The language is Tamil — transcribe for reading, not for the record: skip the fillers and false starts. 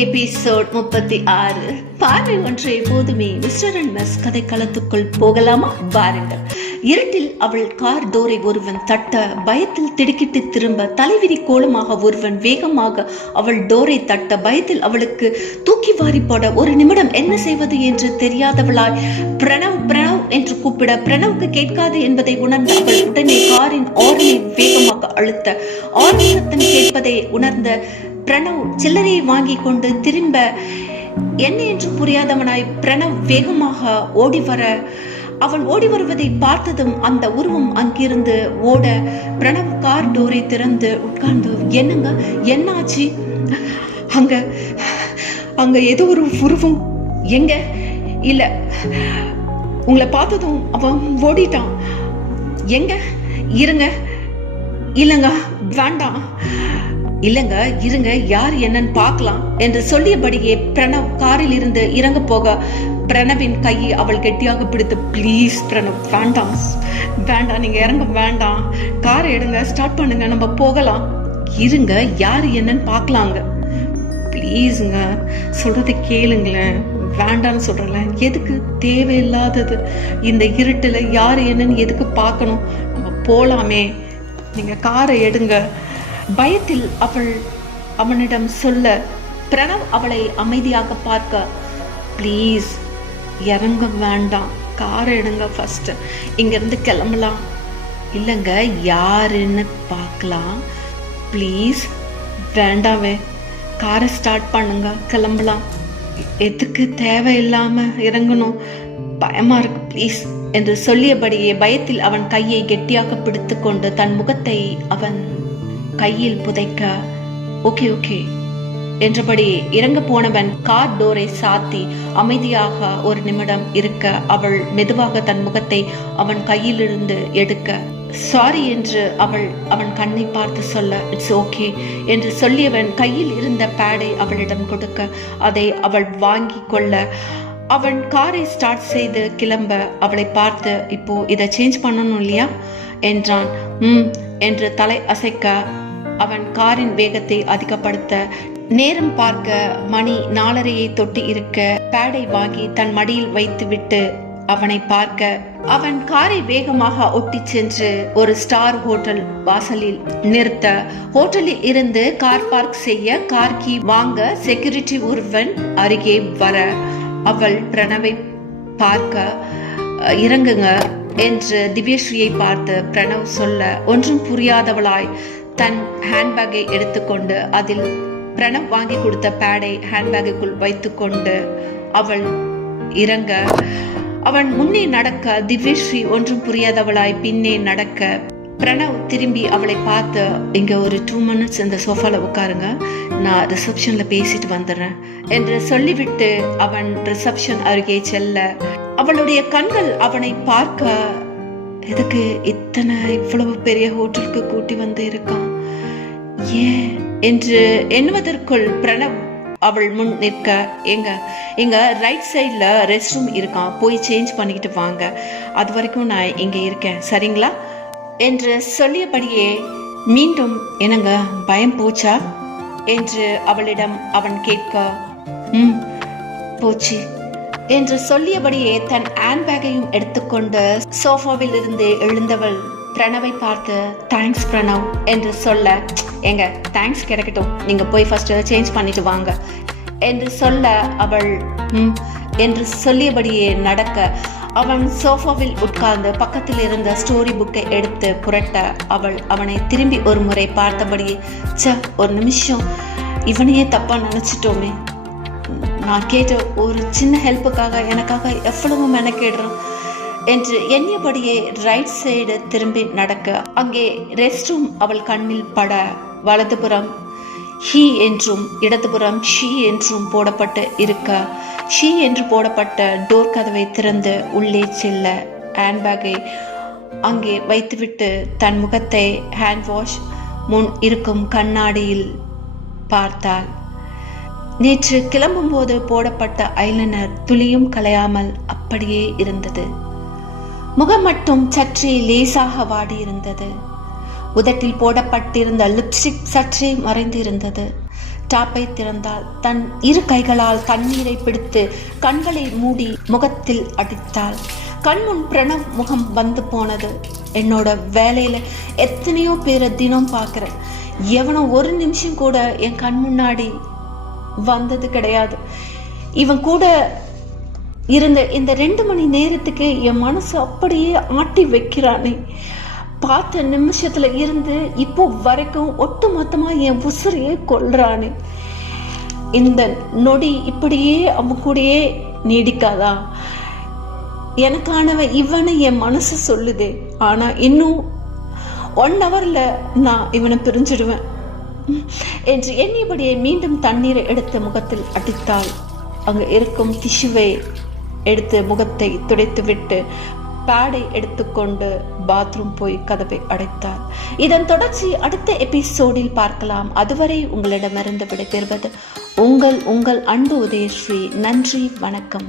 எபிசோட் 36. பார்வை ஒன்று எப்போதுமே மிஸ்டர் அண்ட் மிஸ் கதைக்களத்துக்குள் போகலாமா? வாருங்கள். இருட்டில் அவள் கார் டோரை ஒருவன் தட்ட, பயத்தில் திடுக்கிட்டு திரும்ப, தலைவிரி கோலமாக ஒருவன் வேகமாக அவள் டோரை தட்ட, பயத்தில் அவளுக்கு தூக்கி வாரி போட, ஒரு நிமிடம் என்ன செய்வது என்று தெரியாதவளாய் பிரணவ் பிரணவ் என்று கூப்பிட, பிரணவுக்கு கேட்காது என்பதை உணர்ந்த அவள் உடனே காரின் ஆரனை வேகமாக அழுத்த, ஆரன் சத்தம் கேட்பதை உணர்ந்த பிரணவ் சில்லறையை வாங்கி கொண்டு திரும்ப, என்ன என்று புரியாதவனாய் பிரணவ் வேகமாக ஓடி வர, அவள் ஓடி வருவதை பார்த்ததும் அந்த உருவம் அங்கிருந்து ஓட, பிரணவ் கார் டோரை திறந்து உட்கார்ந்து, என்னங்க என்ன ஆச்சு? அங்க அங்க ஏதோ ஒரு உருவம். எங்க? இல்ல, உங்களை பார்த்ததும் அவன் ஓடிட்டான். எங்க? இருங்க. இல்லங்க, வேண்டாம். இல்லங்க, இருங்க, யார் என்னன்னு பார்க்கலாம் என்று சொல்லியபடியே பிரணவ் காரில் இருந்து இறங்க போக, பிரணவின் கையை அவள் கெட்டியாக பிடித்து, ப்ளீஸ் பிரணவ், வேண்டாம் வேண்டாம், நீங்க இறங்க வேண்டாம், காரை எடுங்க, ஸ்டார்ட் பண்ணுங்க, நம்ம போகலாம். இருங்க, யார் என்னன்னு பார்க்கலாங்க, ப்ளீஸுங்க, சொல்றதை கேளுங்களேன், வேண்டான்னு சொல்றேன். எதுக்கு தேவையில்லாதது இந்த இருட்டுல யார் என்னன்னு எதுக்கு பார்க்கணும்? நம்ம போலாமே, நீங்க காரை எடுங்க. பயத்தில் அவள் அவனிடம் சொல்ல, பிரணவ் அவளை அமைதியாக பார்க்க, ப்ளீஸ் இறங்க வேண்டாம், காரை எடுங்க, ஃபர்ஸ்ட் இங்கிருந்து கிளம்பலாம். இல்லைங்க, யாருன்னு பார்க்கலாம், ப்ளீஸ் வேண்டாவே, காரை ஸ்டார்ட் பண்ணுங்க, கிளம்பலாம். எதுக்கு தேவையில்லாம இறங்கணும்? பயமா இருக்கு, ப்ளீஸ் என்று சொல்லியபடியே பயத்தில் அவன் கையை கெட்டியாக பிடித்து கொண்டு தன் முகத்தை அவன் கையில் புதைக்க, ஓகே ஓகே என்றபடி இறங்க போனவன் கார் டோரை சாத்தி அமைதியாக ஒரு நிமிடம் இருக்க, அவள் மெதுவாக தன் முகத்தை அவன் கையிலிருந்து எடுக்க, சாரி என்று அவன் கண்ணை பார்த்து சொல்ல, இட்ஸ் ஓகே என்று சொல்லியவன் கையில் இருந்த பேடை அவளிடம் கொடுக்க, அதை அவள் வாங்கி கொள்ள, அவன் காரை ஸ்டார்ட் செய்து கிளம்ப, அவளை பார்த்து, இப்போ இதை சேஞ்ச் பண்ணணும் இல்லையா என்றான். என்று தலை அசைக்க, அவன் காரின் வேகத்தை அதிகப்படுத்த, நேரம் பார்க்க மணி 4:30 தொட்டி இருக்க, பேடை வாங்கி தன் மடியில் வைத்து விட்டு அவனை பார்க்க, அவன் காரை வேகமாக ஒட்டி சென்று ஒரு ஸ்டார் ஹோட்டல் வாசலில் நிறுத்த, ஹோட்டலில் இருந்து கார் பார்க் செய்ய, கார் கீ வாங்க செக்யூரிட்டி ஒருவன் அருகே வர, அவள் பிரணவை பார்க்க, இறங்குங்க என்று திவ்யஸ்ரீயை பார்த்து பிரணவ் சொல்ல, ஒன்றும் புரியாதவளாய் தன் ஹேண்ட்பேக்கை எடுத்துக்கொண்டு அதில் பிரணவ் வாங்கி கொடுத்த பேடை ஹேண்ட்பேக்குள் வைத்துக்கொண்டு அவள் இறங்க, அவன் முன்னே நடக்க, திவ்யஸ்ரீ ஒன்றும் புரியாதவளாய் பின்னே நடக்க, பிரணவ் திரும்பி அவளை பார்த்து, இங்க ஒரு 2 minutes இந்த சோஃபால உட்காருங்க, நான் ரிசப்ஷன்ல பேசிட்டு வந்துடுறேன் என்று சொல்லிவிட்டு அவன் ரிசப்ஷன் அருகே செல்ல, அவளுடைய கண்கள் அவனை பார்க்க, எதுக்கு இவ்வளவு பெரிய ஹோட்டலுக்கு கூட்டி வந்து இருக்கான் ஏன் என்று எண்ணுவதற்குள் பிரணவ் அவள் முன் நிற்க, எங்க ரைட் சைட்ல ரெஸ்ட் ரூம் இருக்கான், போய் சேஞ்ச் பண்ணிக்கிட்டு வாங்க, அது வரைக்கும் நான் இங்க இருக்கேன், சரிங்களா என்று சொல்லியபடியே, மீண்டும் என்னங்க பயம் போச்சா என்று அவளிடம் அவன் கேட்க, போச்சு என்று சொல்லியபடியே தன் ஹேண்ட்பேக்கையும் எடுத்துக்கொண்டு சோஃபாவில் இருந்து எழுந்தவள் பிரணவை பார்த்து, தேங்க்ஸ் பிரணவ் என்று சொல்ல, எங்க தேங்க்ஸ் கிடைக்கட்டும், நீங்க போய் ஃபர்ஸ்ட் சேஞ்ச் பண்ணிட்டு வாங்க என்று சொல்ல, அவள் என்று சொல்லியபடியே நடக்க, அவன் சோஃபாவில் உட்கார்ந்து பக்கத்தில் இருந்த ஸ்டோரி புக்கை எடுத்து புரட்ட, அவள் அவனை திரும்பி ஒரு முறை பார்த்தபடியே, ஒரு நிமிஷம், இவனையே தப்பா நினைச்சிட்டோமே, நான் கேட்ட ஒரு சின்ன ஹெல்ப்புக்காக எனக்காக எவ்வளவு மெனக்கேடுறான் என்று எண்ணியபடியே ரைட் சைடு திரும்பி நடக்க, அங்கே ரெஸ்ட் ரூம் அவள் கண்ணில் பட, வலதுபுறம் ஹி என்றும் இடதுபுறம் ஷி என்றும் போடப்பட்டு இருக்க, ஷி என்று போடப்பட்ட டோர் கதவை திறந்து உள்ளே செல்ல, ஹேண்ட்பேக்கை அங்கே வைத்துவிட்டு தன் முகத்தை ஹேண்ட் வாஷ் முன் இருக்கும் கண்ணாடியில் பார்த்தாள். நேற்று கிளம்பும் போது போடப்பட்ட ஐலைனர் துளியும் கலையாமல் அப்படியே இருந்தது. முகம் மட்டும் சற்றே லேசாக வாடி இருந்தது. உதட்டில் போடப்பட்டிருந்த லிப்ஸ்டிக் சற்றே மறைந்திருந்தது. டாப்பை திறந்தாள். தன் இரு கைகளால் தண்ணீரை பிடித்து கண்களை மூடி முகத்தில் அடித்தாள். கண்முன் பிரணவ் முகம் வந்து போனது. என்னோட வேலையில எத்தனையோ பேரை தினம் பார்க்கிறேன். எவனும் ஒரு நிமிஷம் கூட என் கண் முன்னாடி வந்தது கிடையாது. இவன் கூட இருந்த இந்த 2 மணி நேரத்துக்கு என் மனசு அப்படியே ஆட்டி வைக்கிறானே. பார்த்த நிமிஷத்துல இருந்து இப்போ வரைக்கும் ஒட்டு மொத்தமா என் உசுரையே கொல்றானே. இந்த நொடி இப்படியே அவன் கூடயே நீடிக்காதா? எனக்கானவன் இவனை என் மனசு சொல்லுதே. ஆனா இன்னும் 1 ஹவர்ல நான் இவனை பிரிஞ்சிடுவேன் என்று எண்ணியபடியே மீண்டும் தண்ணீரை எடுத்து முகத்தில் அடித்தாள். அங்கு இருக்கும் டிஷ்யூவை எடுத்து முகத்தை துடைத்துவிட்டு பேடை எடுத்துக்கொண்டு பாத்ரூம் போய் கதவை அடைத்தார். இதன் தொடர்ச்சி அடுத்த எபிசோடில் பார்க்கலாம். அதுவரை உங்களிடமிருந்து விடைபெறுவது உங்கள் அன்பு உதயஸ்ரீ. நன்றி, வணக்கம்.